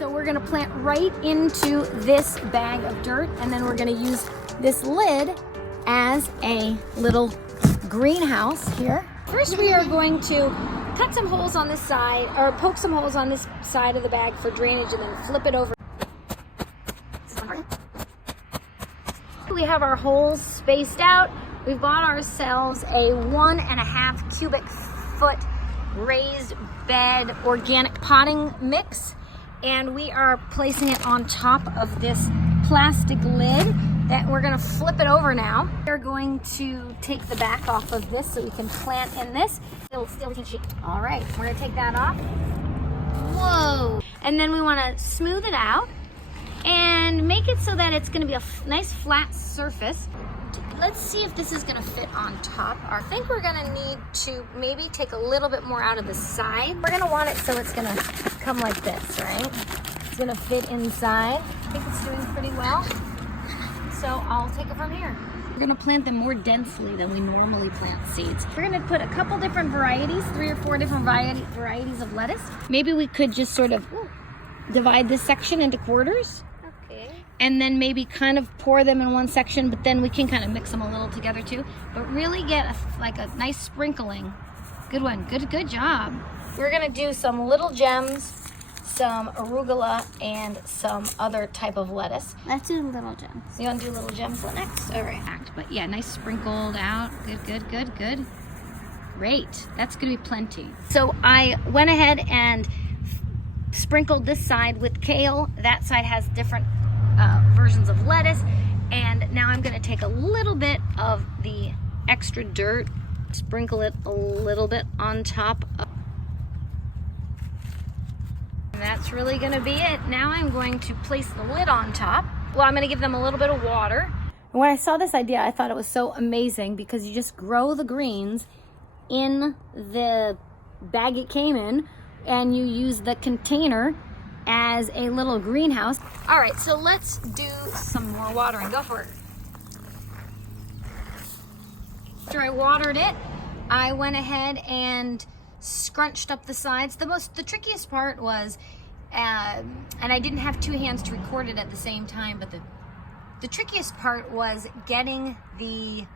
So we're gonna plant right into this bag of dirt, and then we're gonna use this lid as a little greenhouse here. First, we are going to cut some holes on this side, or poke some holes on this side of the bag for drainage, and then flip it over. We have our holes spaced out. We've bought ourselves a 1.5 cubic foot raised bed organic potting mix, and we are placing it on top of this plastic lid that we're gonna flip it over now. We're going to take the back off of this so we can plant in this. All right, we're gonna take that off. Whoa! And then we wanna smooth it out and make it so that it's gonna be a nice flat surface. Let's see if this is gonna fit on top. I think we're gonna need to maybe take a little bit more out of the side. We're gonna want it so it's gonna come like this, right? It's gonna fit inside. I think it's doing pretty well. So I'll take it from here. We're gonna plant them more densely than we normally plant seeds. We're gonna put a couple different varieties, 3 or 4 different varieties of lettuce. Maybe we could just sort of divide this section into quarters. And then maybe kind of pour them in one section, but then we can kind of mix them a little together too. But really get a nice sprinkling. Good one, good job. We're gonna do some little gems, some arugula, and some other type of lettuce. Let's do little gems. You wanna do little gems next? All right, but yeah, nice sprinkled out. Good. Great, that's gonna be plenty. So I went ahead and sprinkled this side with kale. That side has different versions of lettuce, and now I'm going to take a little bit of the extra dirt, sprinkle it a little bit on top of, and that's really going to be it. Now I'm going to place the lid on top. Well, I'm going to give them a little bit of water. When I saw this idea, I thought it was so amazing because you just grow the greens in the bag it came in, and you use the container as a little greenhouse. All right, so let's do some more watering. Go for it. After I watered it, I went ahead and scrunched up the sides. The trickiest part was, and I didn't have 2 hands to record it at the same time, but the trickiest part was getting the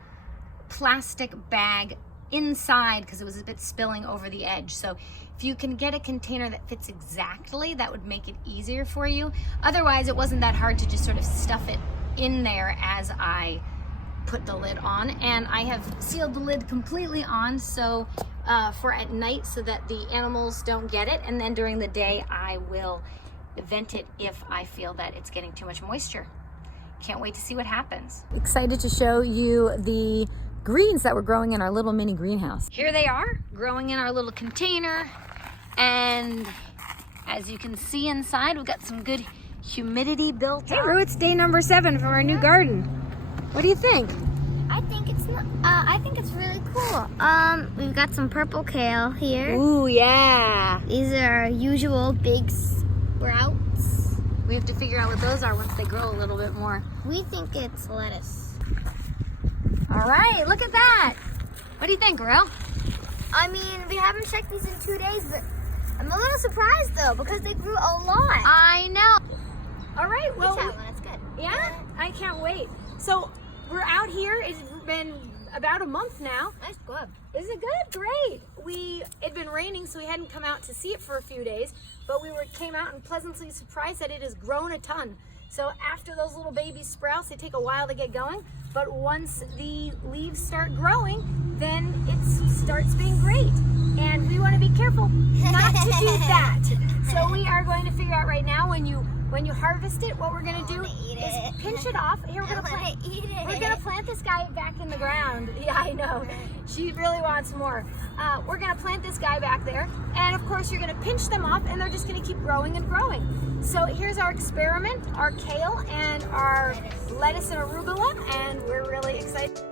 plastic bag inside because it was a bit spilling over the edge. So if you can get a container that fits exactly, that would make it easier for you. Otherwise, it wasn't that hard to just sort of stuff it in there as I put the lid on. And I have sealed the lid completely on, so for at night, so that the animals don't get it. And then during the day, I will vent it if I feel that it's getting too much moisture. Can't wait to see what happens. Excited to show you the greens that we're growing in our little mini greenhouse. Here they are, growing in our little container. And as you can see inside, we've got some good humidity built up. Hey Rue, it's day number 7 for our new garden. What do you think? I think it's really cool. We've got some purple kale here. Ooh, yeah. These are our usual big sprouts. We have to figure out what those are once they grow a little bit more. We think it's lettuce. All right, look at that. What do you think, Ro? I mean, we haven't checked these in 2 days, but I'm a little surprised though because they grew a lot. I know. All right, well, that's good. Yeah, I can't wait. So we're out here. It's been about a month now. Nice, good. Is it good? Great. It'd been raining, so we hadn't come out to see it for a few days, but came out and pleasantly surprised that it has grown a ton. So after those little baby sprouts, they take a while to get going, but once the leaves start growing, then it starts being great. And we want to be careful not to do that. So we are going to figure out right now, when you harvest it, what we're going to do is pinch it off. Here, we're going to plant this guy back in the ground. Yeah, I know. She really wants more. We're going to plant this guy back there. And of course, you're going to pinch them off, and they're just going to keep growing and growing. So here's our experiment, our kale and our lettuce and arugula, and we're really excited.